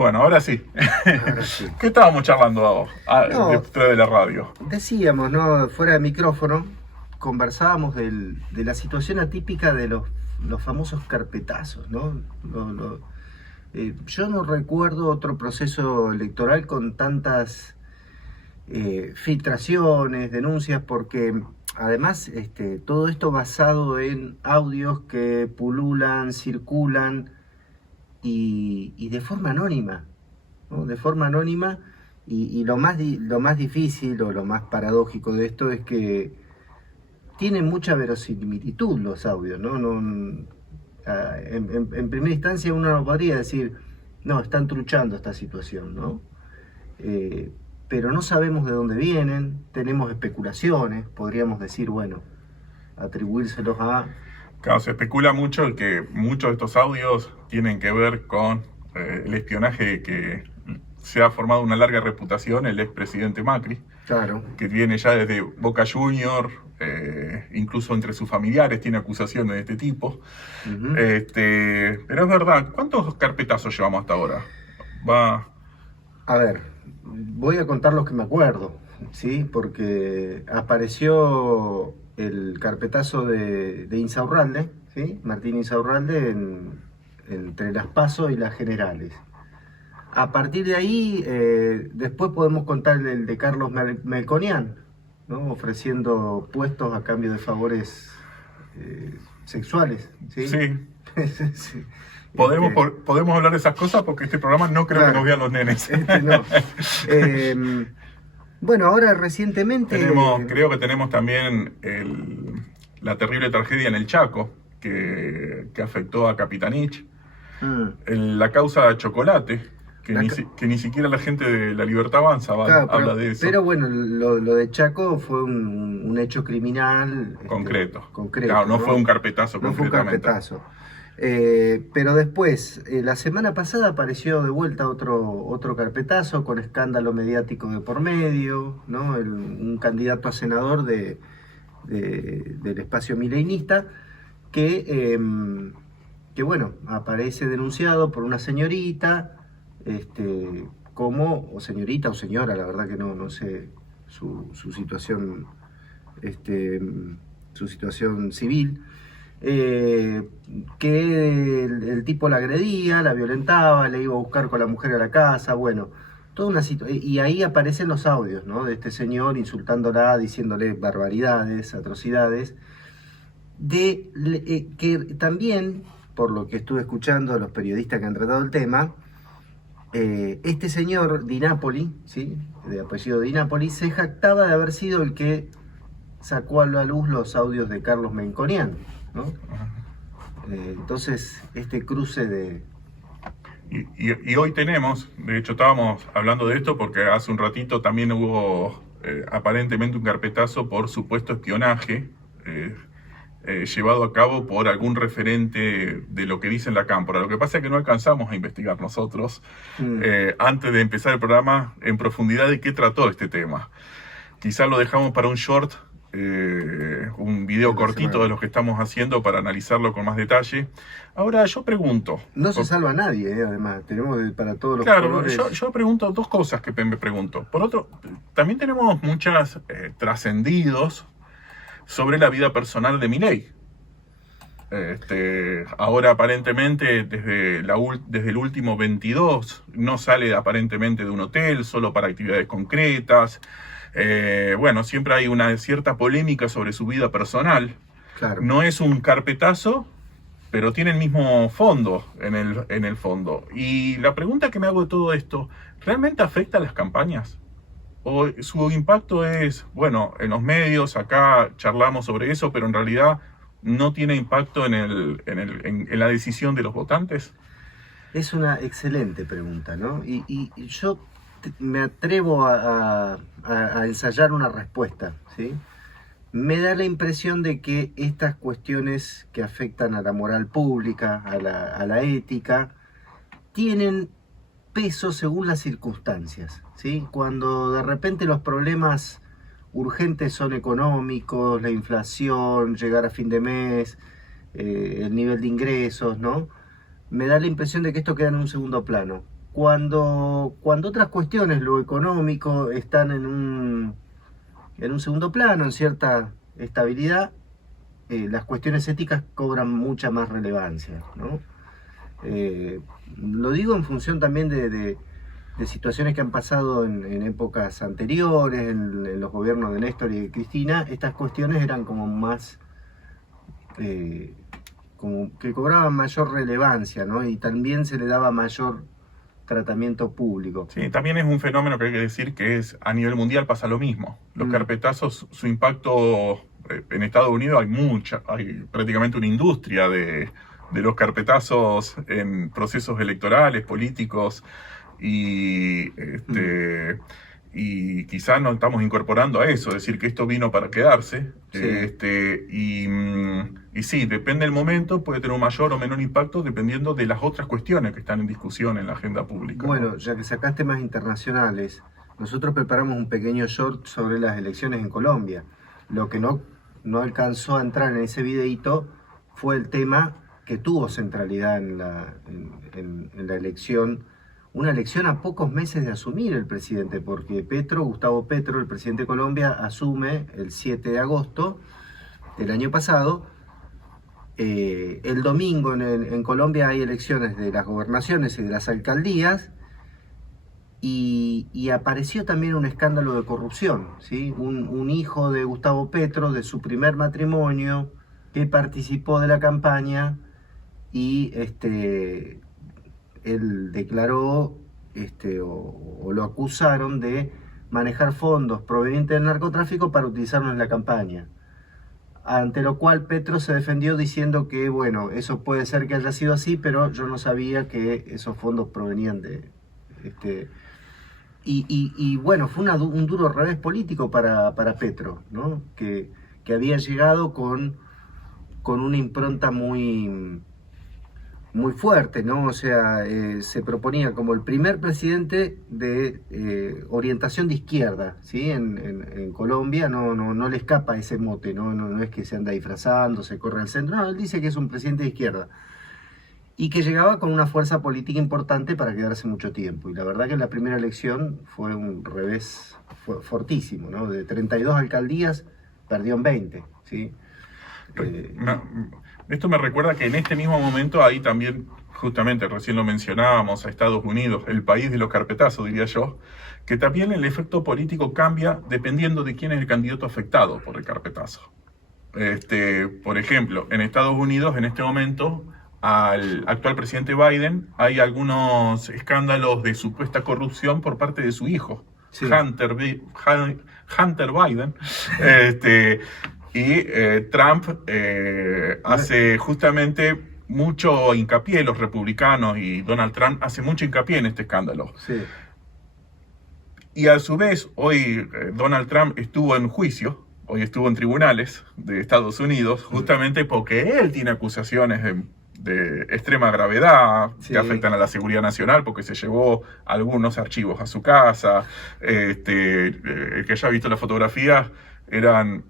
Bueno, ahora sí. Ahora sí. ¿Qué estábamos charlando No, detrás de la radio? decíamos, ¿no? Fuera de micrófono, conversábamos de la situación atípica de los famosos carpetazos, ¿no? Yo no recuerdo otro proceso electoral con tantas filtraciones, denuncias, porque además todo esto basado en audios que pululan, circulan y de forma anónima, ¿no? De forma anónima, y lo más difícil o lo más paradójico de esto es que tienen mucha verosimilitud los audios, ¿no? En primera instancia uno no podría decir, no, están truchando esta situación, ¿no? Eh, pero no sabemos de dónde vienen, tenemos especulaciones, podríamos decir, bueno, atribuírselos a... Claro, se especula mucho que muchos de estos audios tienen que ver con el espionaje que se ha formado una larga reputación el expresidente Macri, Claro. que viene ya desde Boca Junior, incluso entre sus familiares tiene acusaciones de este tipo. Uh-huh. Pero es verdad, ¿cuántos carpetazos llevamos hasta ahora? A ver, voy a contar los que me acuerdo, ¿sí? Porque apareció el carpetazo de Insaurralde, ¿sí? Martín Insaurralde entre las PASO y las generales. A partir de ahí, después podemos contar el de Carlos Melconian, ¿no? Ofreciendo puestos a cambio de favores sexuales, ¿sí? Sí. Sí. Podemos hablar de esas cosas porque este programa no creo que nos vean los nenes. No. Bueno, ahora recientemente... Creo que tenemos también la terrible tragedia en el Chaco, que afectó a Capitanich. La causa Chocolate, que ni siquiera la gente de La Libertad Avanza habla de eso. Pero bueno, lo de Chaco fue un hecho criminal concreto. Claro, no fue un carpetazo no concretamente. Fue un carpetazo. Pero después, la semana pasada apareció de vuelta otro carpetazo con escándalo mediático de por medio, ¿no? Un candidato a senador del espacio mileinista que bueno, aparece denunciado por una señorita, o señorita o señora, la verdad que no sé su situación, su situación civil. Que el tipo la agredía, la violentaba, le iba a buscar con la mujer a la casa, bueno, toda una situación. Y ahí aparecen los audios, ¿no? De este señor insultándola, diciéndole barbaridades, atrocidades, que también, por lo que estuve escuchando de los periodistas que han tratado el tema, este señor Di Napoli, ¿sí? De apellido Di Napoli, se jactaba de haber sido el que sacó a la luz los audios de Carlos Melconian, ¿no? Entonces, este cruce de... Y hoy tenemos, de hecho estábamos hablando de esto porque hace un ratito también hubo aparentemente un carpetazo por supuesto espionaje llevado a cabo por algún referente de lo que dice en la cámpora. Lo que pasa es que no alcanzamos a investigar nosotros antes de empezar el programa en profundidad de qué trató este tema. Quizás lo dejamos para un short, un video cortito de los que estamos haciendo para analizarlo con más detalle. Ahora yo pregunto... No se salva a nadie, además, tenemos para todos los Claro, colores... yo pregunto dos cosas que me pregunto. Por otro, también tenemos muchas trascendidos sobre la vida personal de Milei. Ahora aparentemente desde el último 22 no sale aparentemente de un hotel, solo para actividades concretas. Bueno, siempre hay una cierta polémica sobre su vida personal. Claro. No es un carpetazo, pero tiene el mismo fondo en el fondo. Y la pregunta que me hago de todo esto, ¿realmente afecta a las campañas? ¿O su impacto es, bueno, en los medios, acá charlamos sobre eso, pero en realidad no tiene impacto en la decisión de los votantes? Es una excelente pregunta, ¿no? Y yo me atrevo a ensayar una respuesta, ¿sí? Me da la impresión de que estas cuestiones que afectan a la moral pública, a la ética, tienen peso según las circunstancias, ¿sí? Cuando de repente los problemas urgentes son económicos, la inflación, llegar a fin de mes, el nivel de ingresos, ¿no? Me da la impresión de que esto queda en un segundo plano. cuando otras cuestiones, lo económico, están en un segundo plano, en cierta estabilidad, las cuestiones éticas cobran mucha más relevancia, ¿no? Lo digo en función también de situaciones que han pasado en épocas anteriores, en los gobiernos de Néstor y de Cristina. Estas cuestiones eran como más, como que cobraban mayor relevancia, ¿no? Y también se le daba mayor tratamiento público. Sí, también es un fenómeno que hay que decir que es a nivel mundial pasa lo mismo. Los carpetazos, su impacto en Estados Unidos hay prácticamente una industria de los carpetazos en procesos electorales, políticos, y y quizás nos estamos incorporando a eso, es decir, que esto vino para quedarse. Sí. Y sí, depende del momento, puede tener un mayor o menor impacto dependiendo de las otras cuestiones que están en discusión en la agenda pública. Bueno, ¿no? ya que sacaste más internacionales, nosotros preparamos un pequeño short sobre las elecciones en Colombia. Lo que no alcanzó a entrar en ese videíto fue el tema que tuvo centralidad en la elección, una elección a pocos meses de asumir el presidente, porque Gustavo Petro, el presidente de Colombia, asume el 7 de agosto del año pasado. El domingo en Colombia hay elecciones de las gobernaciones y de las alcaldías, y apareció también un escándalo de corrupción, ¿sí? Un hijo de Gustavo Petro, de su primer matrimonio, que participó de la campaña, y él declaró, o lo acusaron de manejar fondos provenientes del narcotráfico para utilizarlos en la campaña. Ante lo cual Petro se defendió diciendo que, bueno, eso puede ser que haya sido así, pero yo no sabía que esos fondos provenían de... Y bueno, fue un duro revés político para Petro, ¿no? Que había llegado con una impronta muy fuerte, ¿no? O sea, se proponía como el primer presidente de orientación de izquierda, ¿sí? En Colombia no le escapa ese mote, no es que se anda disfrazando, se corre al centro, no, él dice que es un presidente de izquierda. Y que llegaba con una fuerza política importante para quedarse mucho tiempo. Y la verdad que en la primera elección fue un revés fortísimo, ¿no? De 32 alcaldías, perdió en 20, ¿sí? Esto me recuerda que en este mismo momento ahí también, justamente recién lo mencionábamos, a Estados Unidos, el país de los carpetazos, diría yo, que también el efecto político cambia dependiendo de quién es el candidato afectado por el carpetazo. Por ejemplo, en Estados Unidos, en este momento, al actual presidente Biden hay algunos escándalos de supuesta corrupción por parte de su hijo, sí. Hunter Biden. Trump hace justamente mucho hincapié, los republicanos y Donald Trump hace mucho hincapié en este escándalo. Sí. Y a su vez, hoy Donald Trump estuvo en juicio, hoy estuvo en tribunales de Estados Unidos, justamente porque él tiene acusaciones de extrema gravedad, sí, que afectan a la seguridad nacional, porque se llevó algunos archivos a su casa. El que haya visto la fotografía, eran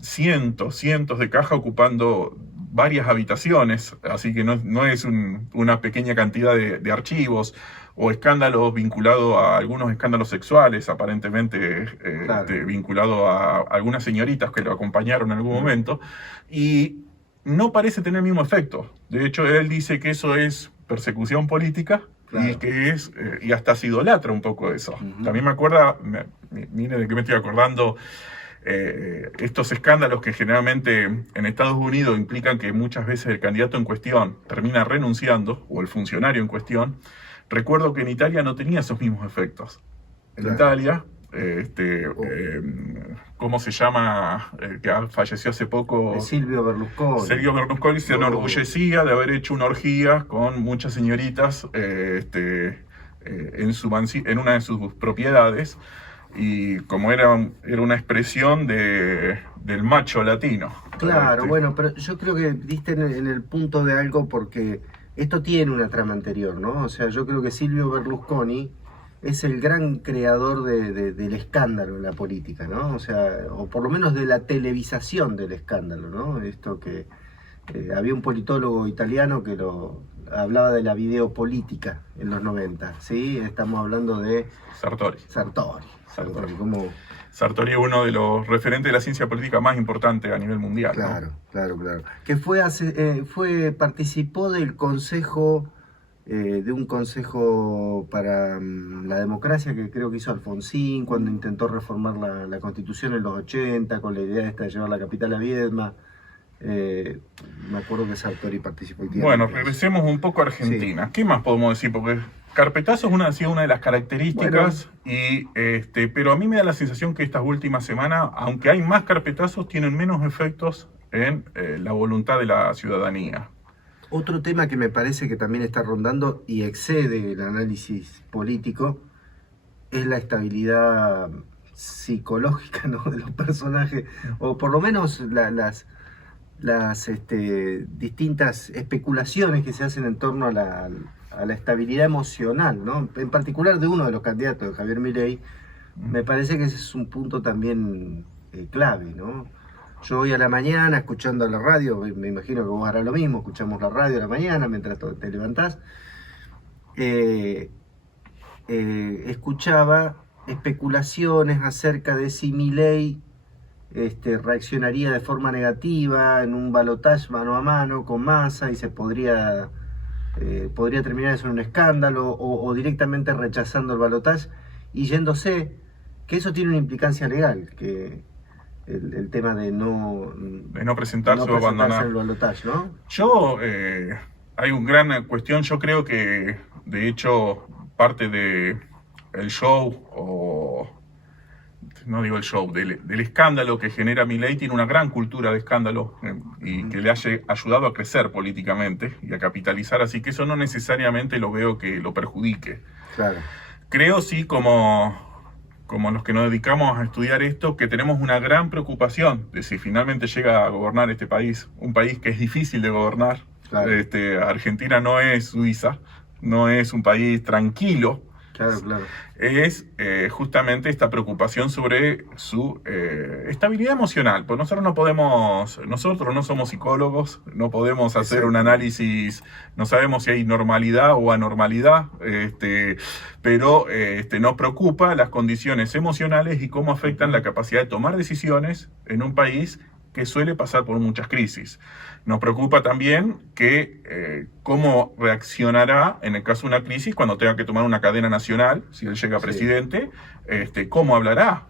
cientos de cajas ocupando varias habitaciones, así que no es una pequeña cantidad de archivos, o escándalos vinculados a algunos escándalos sexuales, aparentemente claro, vinculados a algunas señoritas que lo acompañaron en algún momento, y no parece tener el mismo efecto. De hecho, él dice que eso es persecución política, claro, y que y hasta se idolatra un poco eso. También me acuerda, mire de qué me estoy acordando, estos escándalos que generalmente en Estados Unidos implican que muchas veces el candidato en cuestión termina renunciando, o el funcionario en cuestión. Recuerdo que en Italia no tenía esos mismos efectos. En claro, Italia, ¿cómo se llama? Que falleció hace poco. Silvio Berlusconi. Silvio Berlusconi se enorgullecía de haber hecho una orgía con muchas señoritas en una de sus propiedades. Y como era una expresión del macho latino. Claro, bueno, pero yo creo que diste en el punto de algo, porque esto tiene una trama anterior, ¿no? O sea, yo creo que Silvio Berlusconi es el gran creador del escándalo en la política, ¿no? O sea, o por lo menos de la televisación del escándalo, ¿no? Esto que Había un politólogo italiano que hablaba de la videopolítica en los 90, ¿sí? Estamos hablando de Sartori. Sartori, como... Sartori es uno de los referentes de la ciencia política más importante a nivel mundial. Claro, ¿no? claro. Que participó del consejo, de un consejo para la democracia que creo que hizo Alfonsín cuando intentó reformar la Constitución en los 80 con la idea esta de llevar la capital a Viedma. Me acuerdo que Sartori participó. Bueno, regresemos un poco a Argentina. Sí. ¿Qué más podemos decir? Porque carpetazo ha sido una de las características, pero a mí me da la sensación que estas últimas semanas, aunque hay más carpetazos, tienen menos efectos en la voluntad de la ciudadanía. Otro tema que me parece que también está rondando y excede el análisis político es la estabilidad psicológica, ¿no?, de los personajes, o por lo menos las distintas especulaciones que se hacen en torno a la estabilidad emocional, ¿no? En particular de uno de los candidatos, de Javier Milei. Me parece que ese es un punto también clave, ¿no? Yo hoy a la mañana, escuchando la radio, me imagino que vos harás lo mismo, escuchamos la radio a la mañana mientras te levantás, escuchaba especulaciones acerca de si Milei reaccionaría de forma negativa en un balotaje mano a mano con Massa y se podría terminar eso en un escándalo, o directamente rechazando el balotaje y yéndose, que eso tiene una implicancia legal, que el tema de no presentarse o abandonar el balotaje, ¿no? Hay una gran cuestión. Yo creo que de hecho parte de el show, o no digo el show, del escándalo que genera Milei, tiene una gran cultura de escándalo y que le haya ayudado a crecer políticamente y a capitalizar, así que eso no necesariamente lo veo que lo perjudique. Claro. Creo sí, como los que nos dedicamos a estudiar esto, que tenemos una gran preocupación de si finalmente llega a gobernar este país, un país que es difícil de gobernar. Claro. Argentina no es Suiza, no es un país tranquilo. Claro. Es justamente esta preocupación sobre su estabilidad emocional. Pues nosotros no somos psicólogos, no podemos hacer un análisis, no sabemos si hay normalidad o anormalidad, pero nos preocupa las condiciones emocionales y cómo afectan la capacidad de tomar decisiones en un país que suele pasar por muchas crisis. Nos preocupa también que cómo reaccionará en el caso de una crisis cuando tenga que tomar una cadena nacional, si él llega presidente, cómo hablará.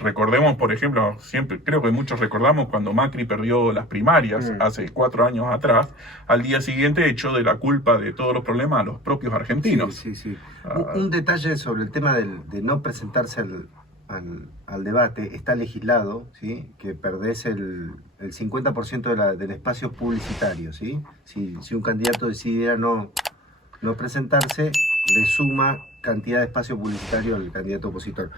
Recordemos, por ejemplo, creo que muchos recordamos cuando Macri perdió las primarias hace 4 años atrás, al día siguiente echó de la culpa de todos los problemas a los propios argentinos. Sí. Un detalle sobre el tema de no presentarse al debate: está legislado, ¿sí?, que perdés el 50% del espacio publicitario, ¿sí? Si un candidato decidiera no presentarse, le suma cantidad de espacio publicitario al candidato opositor.